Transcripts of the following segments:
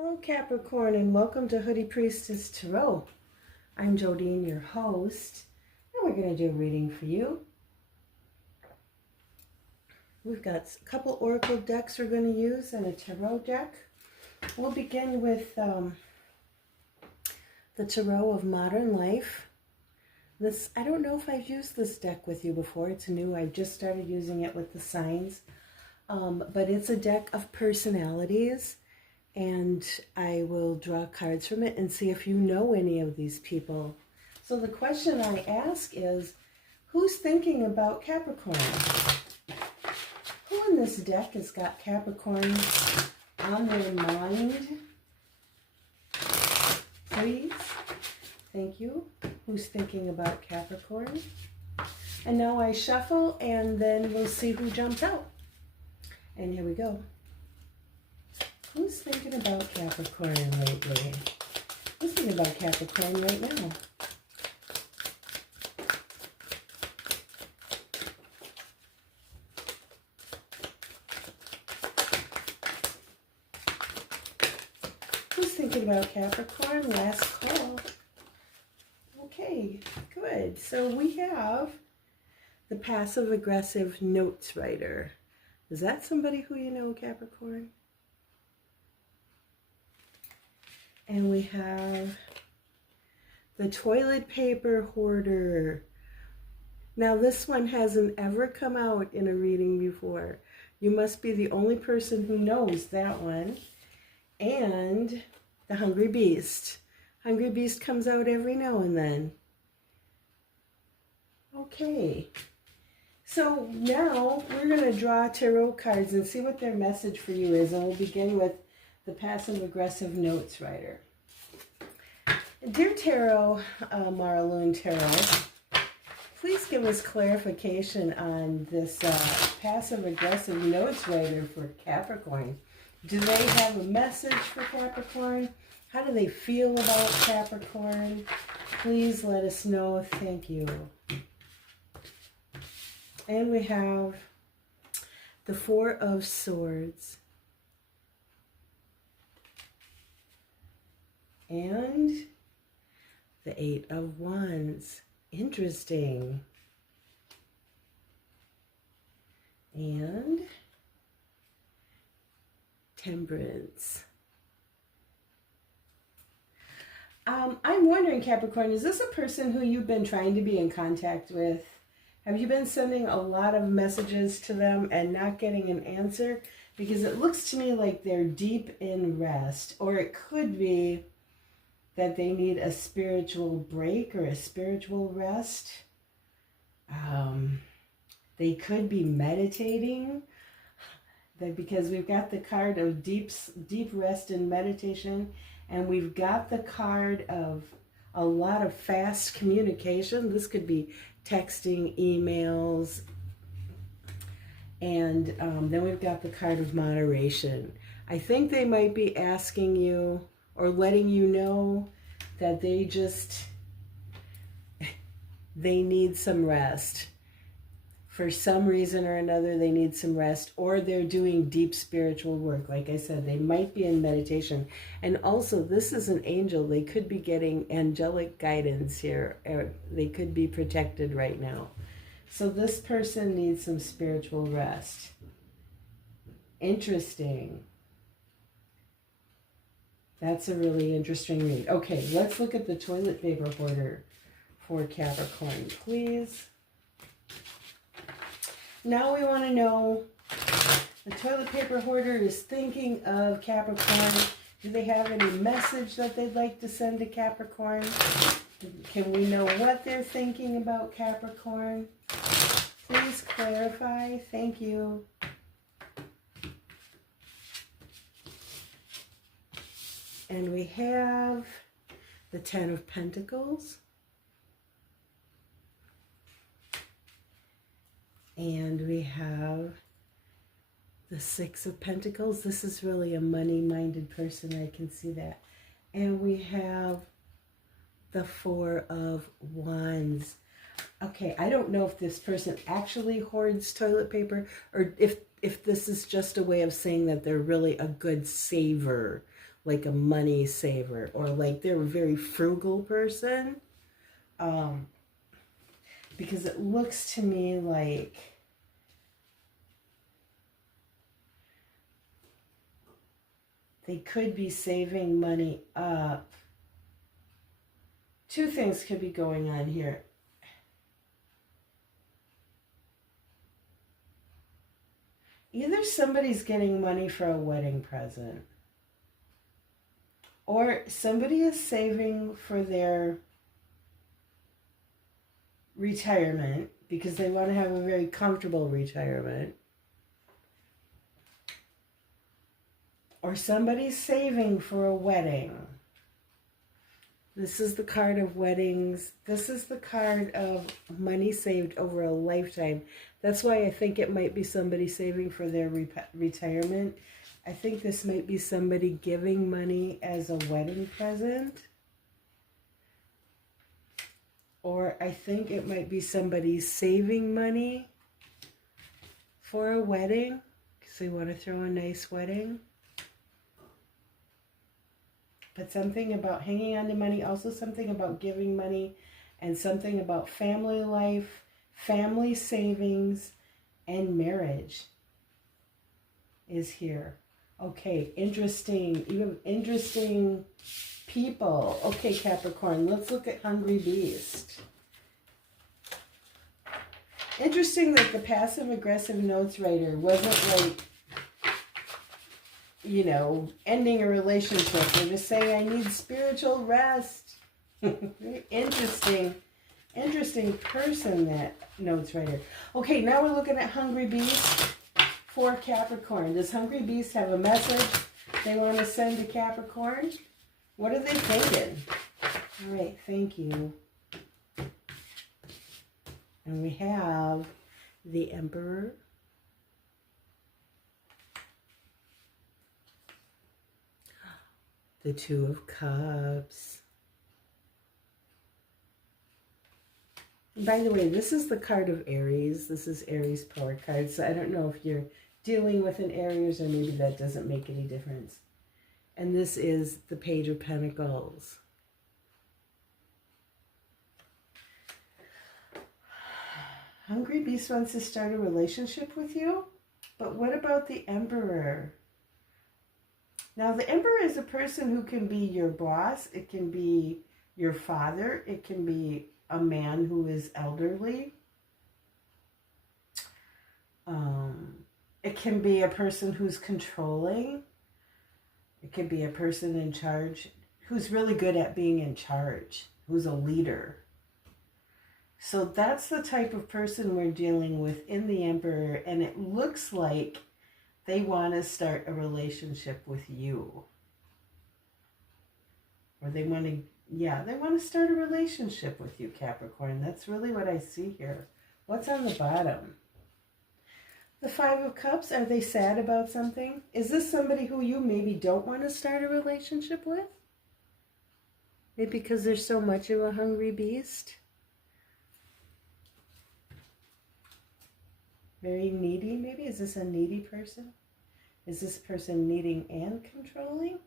Hello Capricorn, and welcome to Hoodie Priestess Tarot. I'm Jodine, your host, and we're going to do a reading for you. We've got a couple oracle decks we're going to use and a tarot deck. We'll begin with the Tarot of Modern Life. I don't know if I've used this deck with you before. It's new. I just started using it with the signs. But it's a deck of personalities. And I will draw cards from it and see if you know any of these people. So the question I ask is, who's thinking about Capricorn? Who in this deck has got Capricorn on their mind? Please. Thank you. Who's thinking about Capricorn? And now I shuffle and then we'll see who jumps out. And here we go. Who's thinking about Capricorn lately? Who's thinking about Capricorn right now? Who's thinking about Capricorn? Last call. Okay, good. So we have the passive-aggressive notes writer. Is that somebody who you know, Capricorn? And we have the toilet paper hoarder. Now this one hasn't ever come out in a reading before. You must be the only person who knows that one. And the hungry beast. Hungry beast comes out every now and then. Okay. So now we're going to draw tarot cards and see what their message for you is. And we'll begin with the passive-aggressive notes writer. Dear Tarot, Lunne Tarot, please give us clarification on this passive-aggressive notes writer for Capricorn. Do they have a message for Capricorn? How do they feel about Capricorn? Please let us know. Thank you. And we have the Four of Swords. And the Eight of Wands. Interesting. And Temperance. I'm wondering, Capricorn, is this a person who you've been trying to be in contact with? Have you been sending a lot of messages to them and not getting an answer? Because it looks to me like they're deep in rest. Or it could be that they need a spiritual break or a spiritual rest. They could be meditating, because we've got the card of deep rest and meditation, and we've got the card of a lot of fast communication. This could be texting, emails, and then we've got the card of moderation. I think they might be asking you or letting you know that they need some rest. For some reason or another, they need some rest, or they're doing deep spiritual work. Like I said, they might be in meditation. And also, this is an angel. They could be getting angelic guidance here. Or they could be protected right now. So this person needs some spiritual rest. Interesting. That's a really interesting read. Okay, let's look at the toilet paper hoarder for Capricorn, please. Now we want to know, the toilet paper hoarder is thinking of Capricorn. Do they have any message that they'd like to send to Capricorn? Can we know what they're thinking about Capricorn? Please clarify. Thank you. And we have the Ten of Pentacles. And we have the Six of Pentacles. This is really a money-minded person. I can see that. And we have the Four of Wands. Okay, I don't know if this person actually hoards toilet paper or if this is just a way of saying that they're really a good saver. like a money saver, or like they're a very frugal person. Because it looks to me like they could be saving money up. Two things could be going on here. Either somebody's getting money for a wedding present, or somebody is saving for their retirement because they want to have a very comfortable retirement. Or somebody's saving for a wedding. This is the card of weddings. This is the card of money saved over a lifetime. That's why I think it might be somebody saving for their retirement. I think this might be somebody giving money as a wedding present. Or I think it might be somebody saving money for a wedding because they want to throw a nice wedding. But something about hanging on to money, also something about giving money, and something about family life, family savings, and marriage is here. Okay, interesting. You have interesting people. Okay, Capricorn, let's look at Hungry Beast. Interesting that the passive-aggressive notes writer wasn't like, you know, ending a relationship. They're just saying, I need spiritual rest. Very interesting person, that notes writer. Okay, now we're looking at Hungry Beast for Capricorn. Does Hungry Beast have a message they want to send to Capricorn? What are they thinking? All right, thank you. And we have the Emperor. The Two of Cups. And by the way, this is the card of Aries. This is Aries power card. So I don't know if you're dealing with an Aries, or maybe that doesn't make any difference. And this is the Page of Pentacles. Hungry Beast wants to start a relationship with you. But what about the Emperor? Now, the Emperor is a person who can be your boss. It can be your father. It can be a man who is elderly. It can be a person who's controlling. It can be a person in charge who's really good at being in charge, who's a leader. So that's the type of person we're dealing with in the Emperor, and it looks like they want to start a relationship with you. Or they want to start a relationship with you, Capricorn. That's really what I see here. What's on the bottom? The Five of Cups. Are they sad about something? Is this somebody who you maybe don't want to start a relationship with? Maybe because there's so much of a hungry beast? Very needy, maybe? Is this a needy person? Is this person needing and controlling?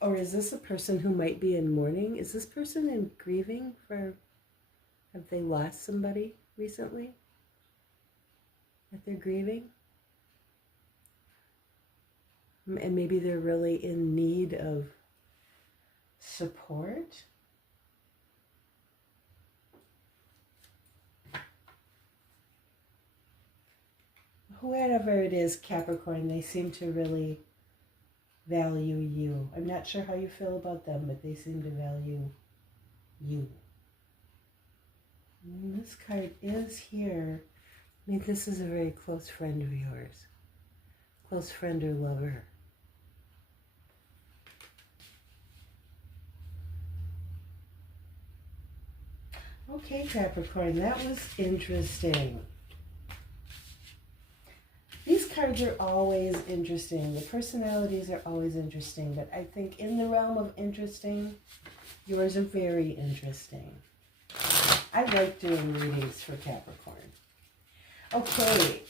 Or is this a person who might be in mourning? Is this person in grieving for, have they lost somebody recently that they're grieving? And maybe they're really in need of support? Whoever it is, Capricorn, they seem to really value you. I'm not sure how you feel about them, but they seem to value you. And this card is here. I mean, this is a very close friend of yours. Close friend or lover. Okay, Capricorn, that was interesting. These cards are always interesting. The personalities are always interesting, but I think in the realm of interesting, yours are very interesting. I like doing readings for Capricorn. Okay,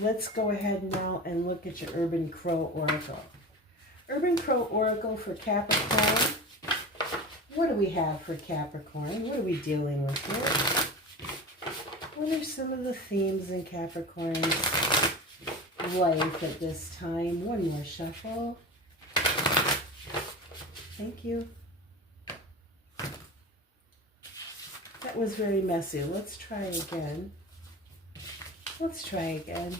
let's go ahead now and look at your Urban Crow Oracle. Urban Crow Oracle for Capricorn. What do we have for Capricorn? What are we dealing with here? What are some of the themes in Capricorn's life at this time? One more shuffle. Thank you. That was very messy. Let's try again. Let's try again.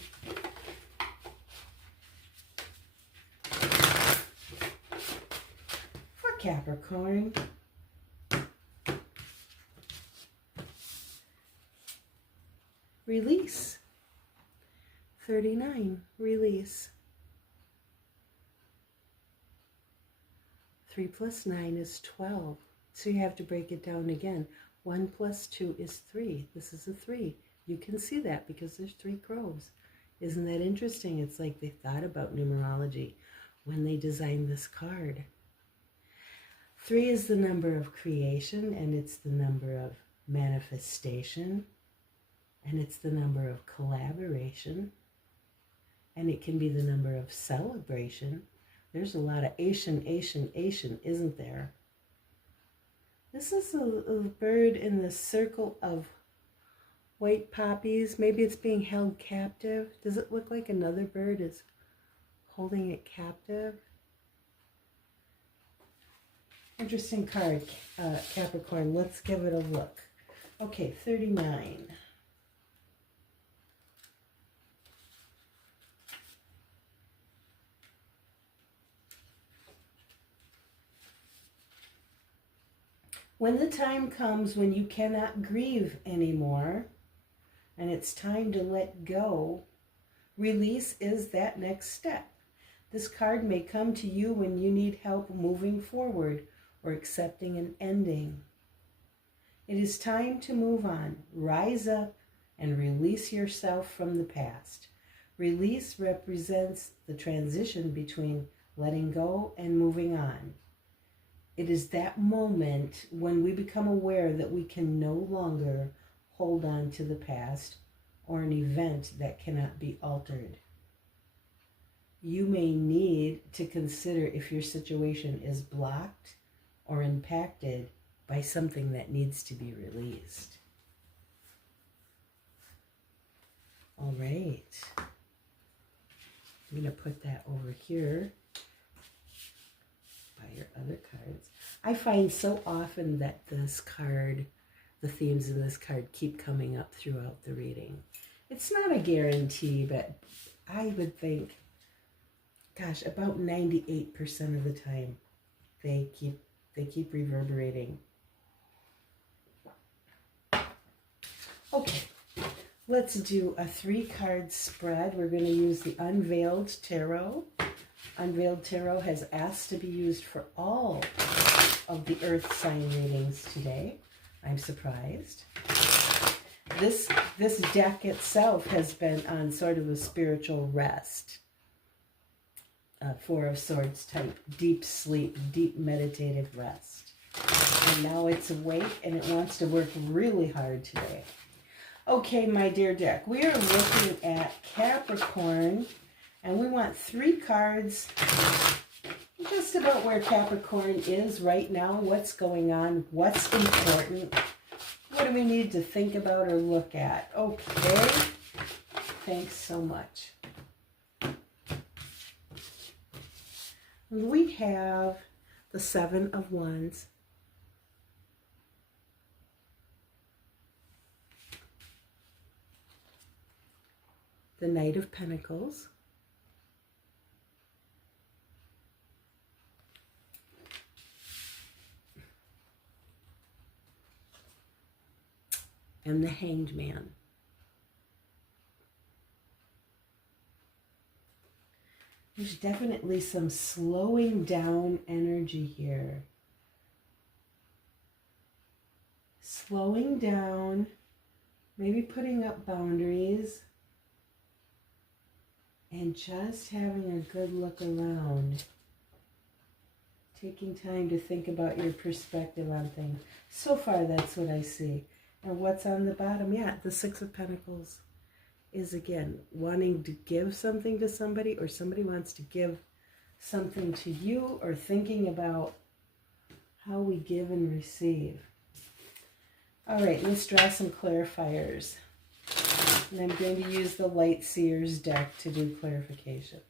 For Capricorn. Release. 39. Release. 3 plus 9 is 12. So you have to break it down again. 1 plus 2 is 3. This is a 3. You can see that because there's 3 crows. Isn't that interesting? It's like they thought about numerology when they designed this card. 3 is the number of creation, and it's the number of manifestation, and it's the number of collaboration, and it can be the number of celebration. There's a lot of Asian, isn't there? This is a bird in the circle of white poppies. Maybe it's being held captive. Does it look like another bird is holding it captive? Interesting card, Capricorn. Let's give it a look. Okay, 39. When the time comes when you cannot grieve anymore, and it's time to let go, release is that next step. This card may come to you when you need help moving forward or accepting an ending. It is time to move on. Rise up and release yourself from the past. Release represents the transition between letting go and moving on. It is that moment when we become aware that we can no longer hold on to the past or an event that cannot be altered. You may need to consider if your situation is blocked or impacted by something that needs to be released. All right. I'm going to put that over here by your other cards. I find so often that this card, the themes in this card keep coming up throughout the reading. It's not a guarantee, but I would think, gosh, about 98% of the time they keep reverberating. Okay, let's do a 3-card spread. We're going to use the Unveiled Tarot. Unveiled Tarot has asked to be used for all of the earth sign readings today. I'm surprised. This deck itself has been on sort of a spiritual rest. 4 of Swords type, deep sleep, deep meditative rest. And now it's awake and it wants to work really hard today. Okay, my dear deck, we are looking at Capricorn, and we want 3 cards just about where Capricorn is right now, what's going on, what's important, what do we need to think about or look at. Okay, thanks so much. We have the 7 of Wands, the Knight of Pentacles, and the Hanged Man. There's definitely some slowing down energy here. Slowing down, maybe putting up boundaries, and just having a good look around. Taking time to think about your perspective on things. So far, that's what I see. And what's on the bottom? Yeah, the 6 of Pentacles. is, again, wanting to give something to somebody, or somebody wants to give something to you, or thinking about how we give and receive. All right, let's draw some clarifiers. And I'm going to use the Light Seers deck to do clarification.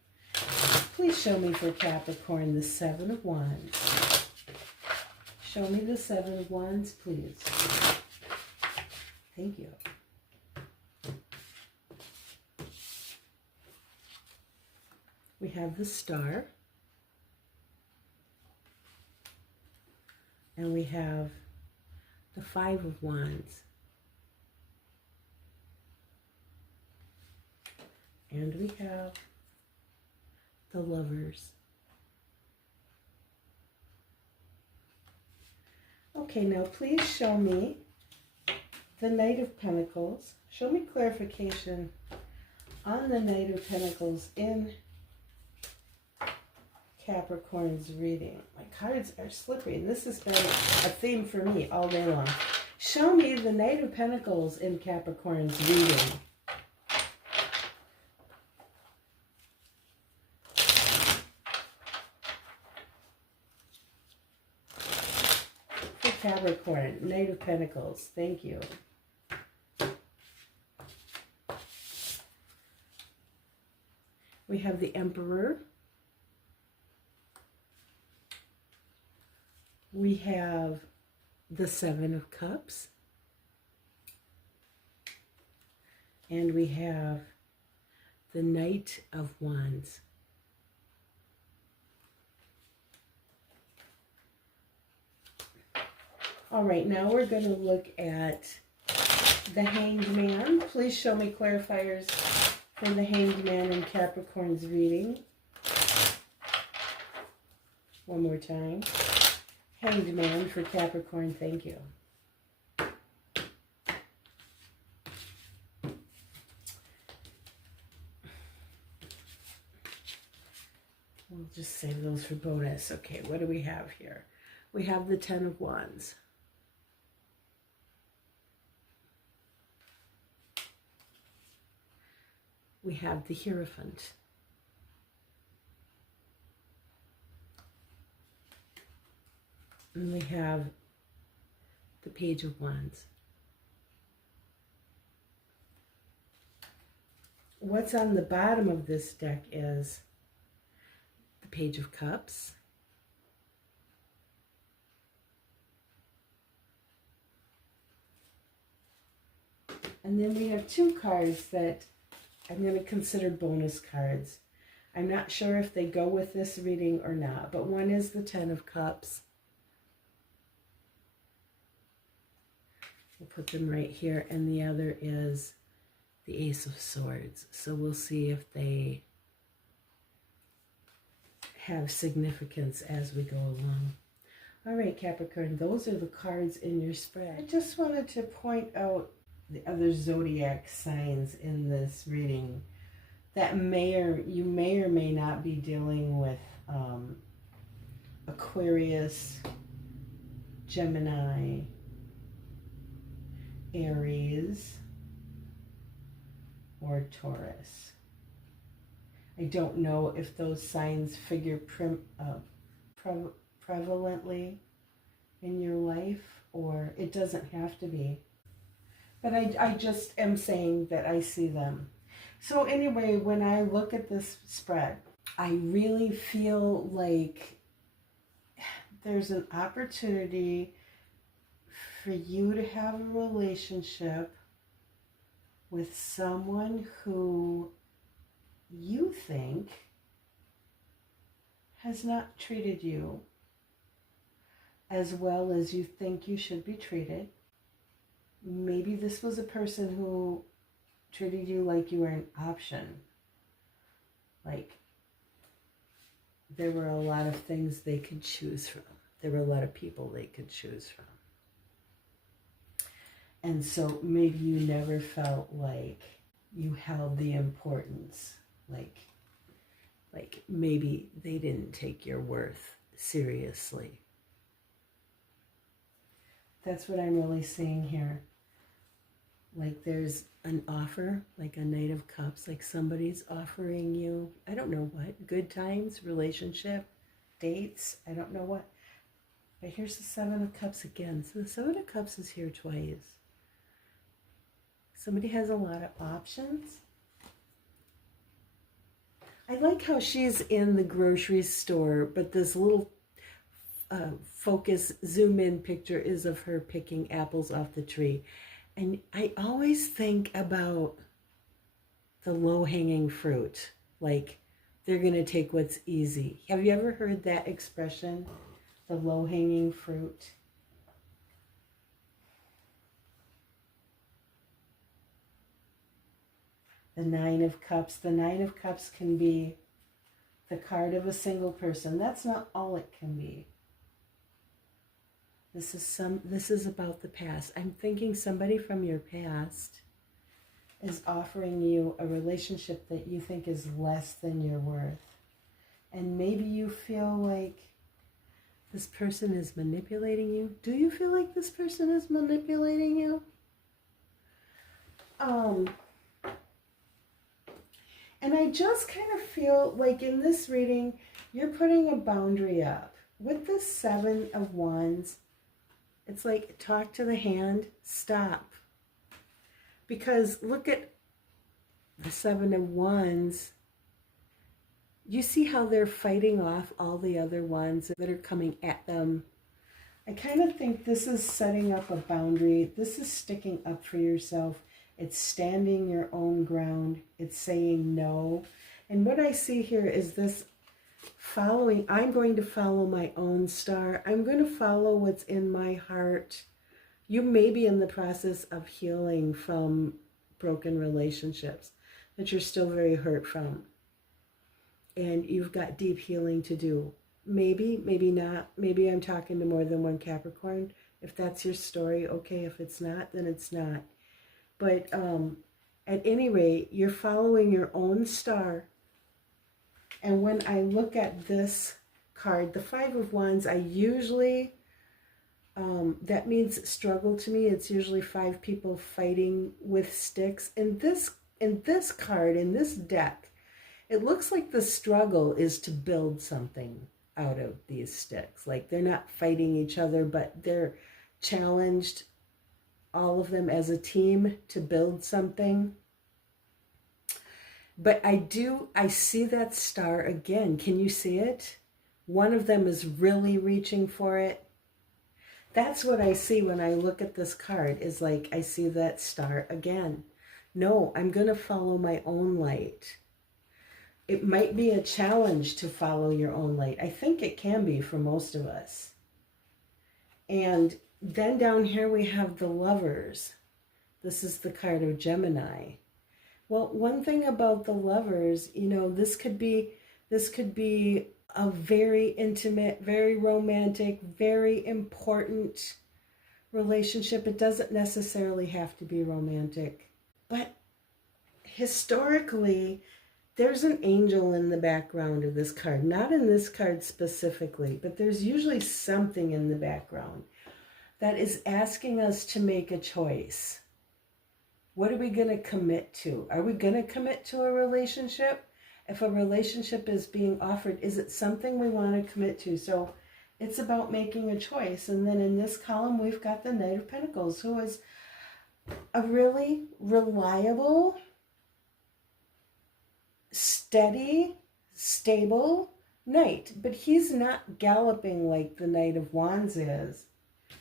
Please show me for Capricorn the Seven of Wands. Show me the Seven of Wands, please. Thank you. We have the Star. And we have the Five of Wands. And we have the Lovers. Okay, now please show me the Knight of Pentacles. Show me clarification on the Knight of Pentacles in Capricorn's reading. My cards are slippery. This has been a theme for me all day long. Show me the Knight of Pentacles in Capricorn's reading. For Capricorn, Knight of Pentacles. Thank you. We have the Emperor. We have the Seven of Cups. And we have the Knight of Wands. All right, now we're going to look at the Hanged Man. Please show me clarifiers for the Hanged Man in Capricorn's reading. One more time. Hanged Man for Capricorn, thank you. We'll just save those for bonus. Okay, what do we have here? We have the Ten of Wands. We have the Hierophant. And we have the Page of Wands. What's on the bottom of this deck is the Page of Cups. And then we have two cards that I'm going to consider bonus cards. I'm not sure if they go with this reading or not, but one is the Ten of Cups. We'll put them right here, and the other is the Ace of Swords. So we'll see if they have significance as we go along. All right, Capricorn, those are the cards in your spread. I just wanted to point out the other zodiac signs in this reading that you may or may not be dealing with Aquarius, Gemini, Aries, or Taurus. I don't know if those signs figure prevalently in your life, or it doesn't have to be. But I just am saying that I see them. So anyway, when I look at this spread, I really feel like there's an opportunity for you to have a relationship with someone who you think has not treated you as well as you think you should be treated. Maybe this was a person who treated you like you were an option. Like there were a lot of things they could choose from. There were a lot of people they could choose from. And so maybe you never felt like you held the importance. Like maybe they didn't take your worth seriously. That's what I'm really seeing here. like there's an offer, like a Knight of Cups, like somebody's offering you, I don't know what, good times, relationship, dates, I don't know what. But here's the Seven of Cups again. So the Seven of Cups is here twice. Somebody has a lot of options. I like how she's in the grocery store, but this little focus, zoom in picture is of her picking apples off the tree. And I always think about the low-hanging fruit, like they're going to take what's easy. Have you ever heard that expression, the low-hanging fruit? The Nine of Cups. The Nine of Cups can be the card of a single person. That's not all it can be. This is about the past. I'm thinking somebody from your past is offering you a relationship that you think is less than your worth. And maybe you feel like this person is manipulating you. Do you feel like this person is manipulating you? And I just kind of feel like in this reading, you're putting a boundary up. With the Seven of Wands, it's like, talk to the hand, stop. Because look at the Seven of Wands. You see how they're fighting off all the other ones that are coming at them. I kind of think this is setting up a boundary. This is sticking up for yourself. It's standing your own ground. It's saying no. And what I see here is this following. I'm going to follow my own star. I'm going to follow what's in my heart. You may be in the process of healing from broken relationships that you're still very hurt from. And you've got deep healing to do. Maybe, maybe not. Maybe I'm talking to more than one Capricorn. If that's your story, okay. If it's not, then it's not. But at any rate, you're following your own star. And when I look at this card, the Five of Wands, I usually, that means struggle to me. It's usually 5 people fighting with sticks. In this card, in this deck, it looks like the struggle is to build something out of these sticks. Like they're not fighting each other, but they're challenged, all of them as a team, to build something. But I see that star again. Can you see it? One of them is really reaching for it. That's what I see when I look at this card, is like I see that star again. No, I'm going to follow my own light. It might be a challenge to follow your own light. I think it can be for most of us. And then down here we have the Lovers. This is the card of Gemini. Well, one thing about the Lovers, you know, this could be a very intimate, very romantic, very important relationship. It doesn't necessarily have to be romantic. But historically, there's an angel in the background of this card. Not in this card specifically, but there's usually something in the background that is asking us to make a choice. What are we going to commit to? Are we going to commit to a relationship? If a relationship is being offered, is it something we want to commit to? So it's about making a choice. And then in this column, we've got the Knight of Pentacles, who is a really reliable, steady, stable knight. But he's not galloping like the Knight of Wands is.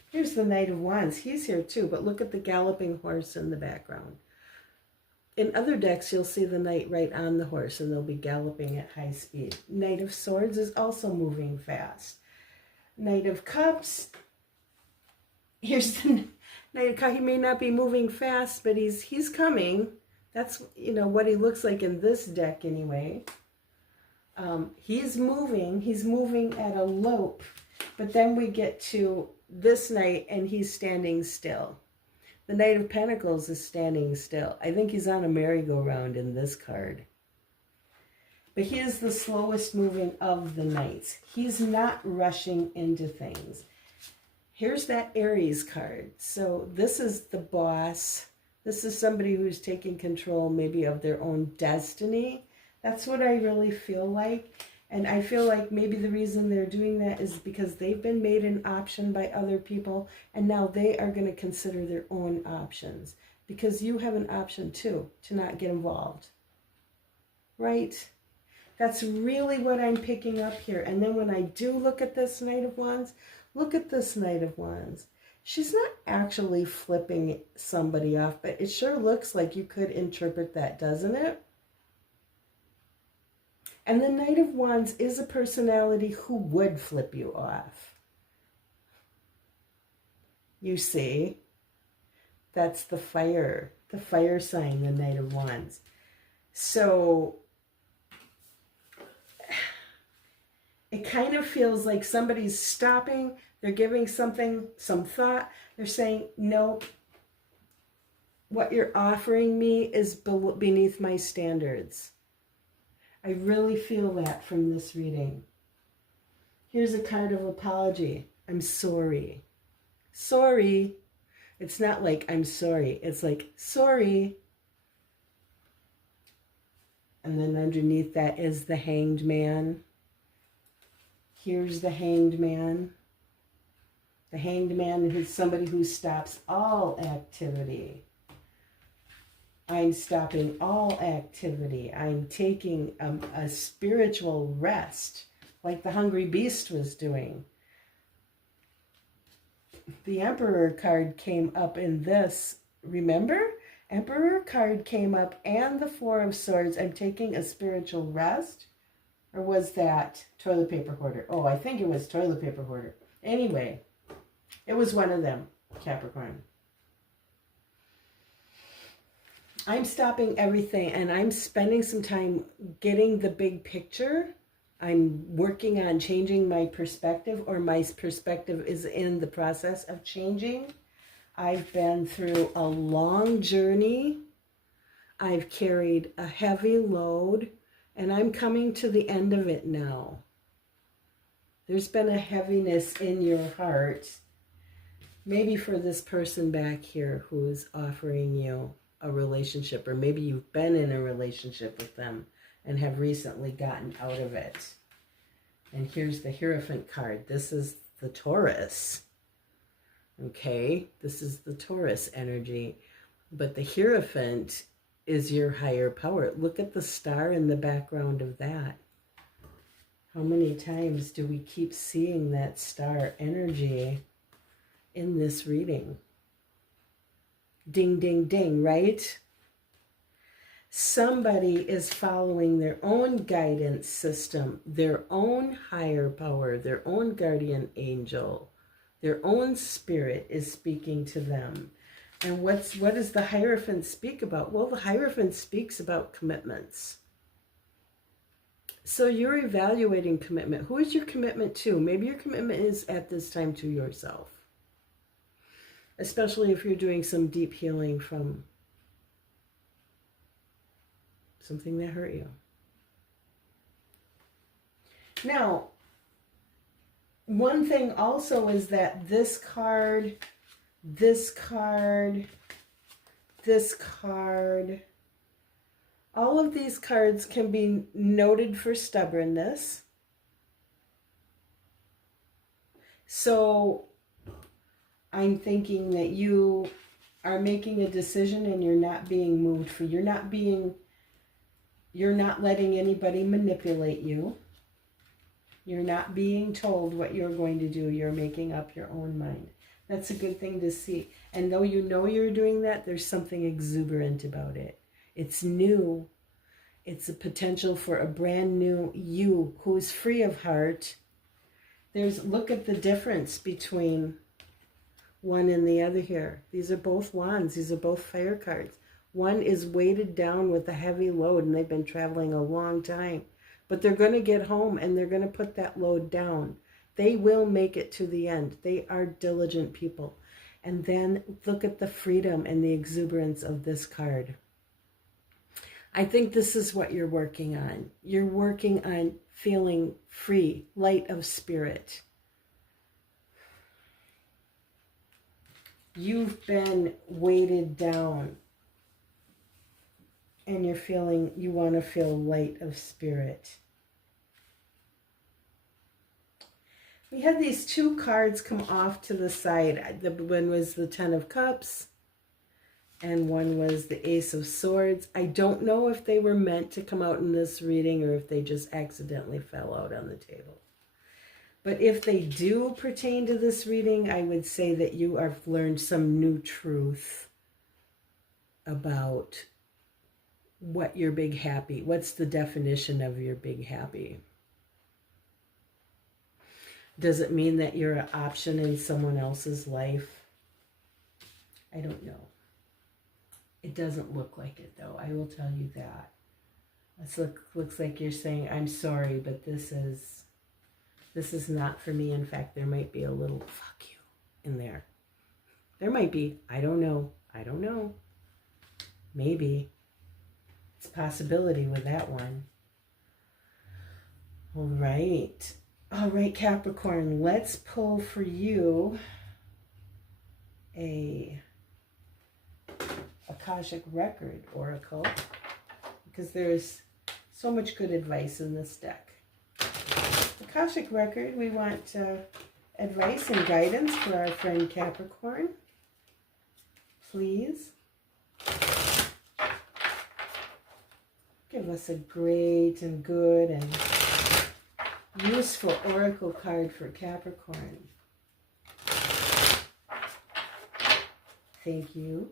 Here's the Knight of Wands. He's here too, but look at the galloping horse in the background. In other decks, you'll see the knight right on the horse, and they'll be galloping at high speed. Knight of Swords is also moving fast. Knight of Cups. Here's the Knight of Cups. He may not be moving fast, but he's coming. That's, you know, what he looks like in this deck anyway. He's moving at a lope, but then we get to this knight and he's standing still. The Knight of Pentacles is standing still. I think he's on a merry-go-round in this card. But he is the slowest moving of the knights. He's not rushing into things. Here's that Aries card. So this is the boss, This is somebody who's taking control maybe of their own destiny. That's what I really feel like. And I feel like maybe the reason they're doing that is because they've been made an option by other people, and now they are going to consider their own options. Because you have an option too, to not get involved. Right? That's really what I'm picking up here. And then when I do look at this Knight of Wands, look at this Knight of Wands. She's not actually flipping somebody off, but it sure looks like you could interpret that, doesn't it? And the Knight of Wands is a personality who would flip you off. You see, that's the fire sign, the Knight of Wands. So it kind of feels like somebody's stopping, they're giving something some thought, they're saying, no, what you're offering me is beneath my standards. I really feel that from this reading. Here's a card of apology. I'm sorry. Sorry. It's not like I'm sorry. It's like, sorry. And then underneath that is the Hanged Man. Here's the Hanged Man. The Hanged Man is somebody who stops all activity. I'm stopping all activity. I'm taking a spiritual rest, like the Hungry Beast was doing. The Emperor card came up in this, remember? Emperor card came up and the Four of Swords. I'm taking a spiritual rest. Or was that toilet paper hoarder? Oh, I think it was toilet paper hoarder. Anyway, it was one of them, Capricorn. I'm stopping everything and I'm spending some time getting the big picture. I'm working on changing my perspective, or my perspective is in the process of changing. I've been through a long journey. I've carried a heavy load, and I'm coming to the end of it now. There's been a heaviness in your heart, maybe for this person back here who is offering you a relationship, or maybe you've been in a relationship with them and have recently gotten out of it. And here's the Hierophant card. This is the Taurus. Okay, this is the Taurus energy. But the Hierophant is your higher power. Look at the star in the background of that. How many times do we keep seeing that star energy in this reading? Ding, ding, ding, right? Somebody is following their own guidance system, their own higher power, their own guardian angel, their own spirit is speaking to them. And what does the Hierophant speak about? Well, the Hierophant speaks about commitments. So you're evaluating commitment. Who is your commitment to? Maybe your commitment is at this time to yourself. Especially if you're doing some deep healing from something that hurt you. Now, one thing also is that this card, all of these cards can be noted for stubbornness. So I'm thinking that you are making a decision and you're not being moved for, you're not letting anybody manipulate you. You're not being told what you're going to do. You're making up your own mind. That's a good thing to see. And though you know you're doing that, there's something exuberant about it. It's new. It's a potential for a brand new you who's free of heart. Look at the difference between one and the other here. These are both wands. These are both fire cards. One is weighted down with a heavy load, and they've been traveling a long time. But they're going to get home, and they're going to put that load down. They will make it to the end. They are diligent people. And then look at the freedom and the exuberance of this card. I think this is what you're working on. You're working on feeling free, light of spirit. You've been weighted down and you're feeling, you want to feel light of spirit. We had these two cards come off to the side. The one was the Ten of Cups, and one was the Ace of Swords. I don't know if they were meant to come out in this reading or if they just accidentally fell out on the table. But if they do pertain to this reading, I would say that you have learned some new truth about what your big happy, what's the definition of your big happy. Does it mean that you're an option in someone else's life? I don't know. It doesn't look like it, though. I will tell you that. This looks like you're saying, I'm sorry, but this is not for me. In fact, there might be a little fuck you in there. There might be. I don't know. I don't know. Maybe. It's a possibility with that one. All right. All right, Capricorn, let's pull for you a Akashic Record Oracle, because there's so much good advice in this deck. Akashic Record, we want advice and guidance for our friend Capricorn. Please. Give us a great and good and useful oracle card for Capricorn. Thank you.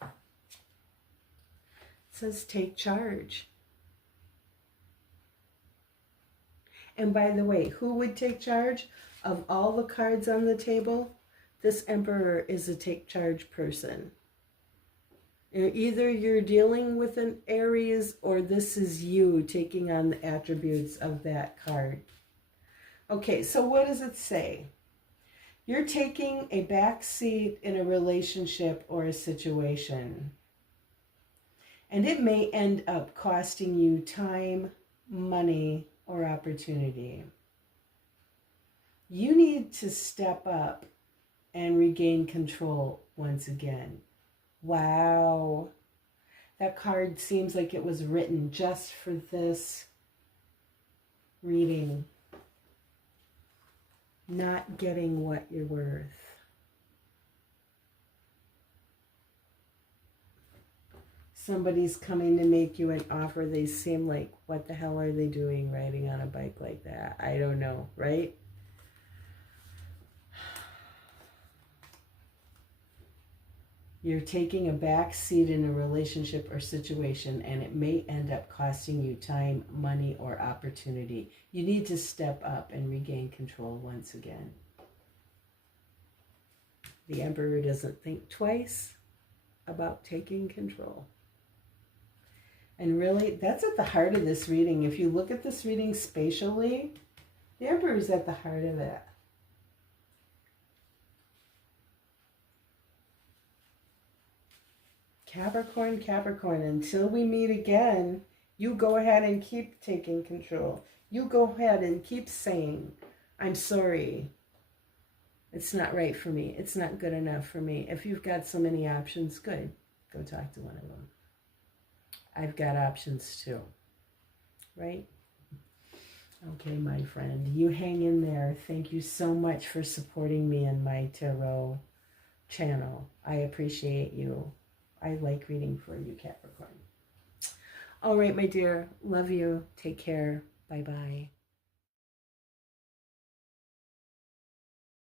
It says take charge. And by the way, who would take charge? Of all the cards on the table, this Emperor is a take charge person. Either you're dealing with an Aries or this is you taking on the attributes of that card. Okay, so what does it say? You're taking a back seat in a relationship or a situation. And it may end up costing you time, money, or opportunity. You need to step up and regain control once again. Wow, that card seems like it was written just for this reading. Not getting what you're worth. Somebody's coming to make you an offer. They seem like, what the hell are they doing riding on a bike like that? I don't know, right? You're taking a back seat in a relationship or situation, and it may end up costing you time, money, or opportunity. You need to step up and regain control once again. The Emperor doesn't think twice about taking control. And really, that's at the heart of this reading. If you look at this reading spatially, the Emperor is at the heart of it. Capricorn, Capricorn, until we meet again, you go ahead and keep taking control. You go ahead and keep saying, I'm sorry. It's not right for me. It's not good enough for me. If you've got so many options, good. Go talk to one of them. I've got options too. Right? Okay, my friend. You hang in there. Thank you so much for supporting me in my tarot channel. I appreciate you. I like reading for you, Capricorn. All right, my dear. Love you. Take care. Bye-bye.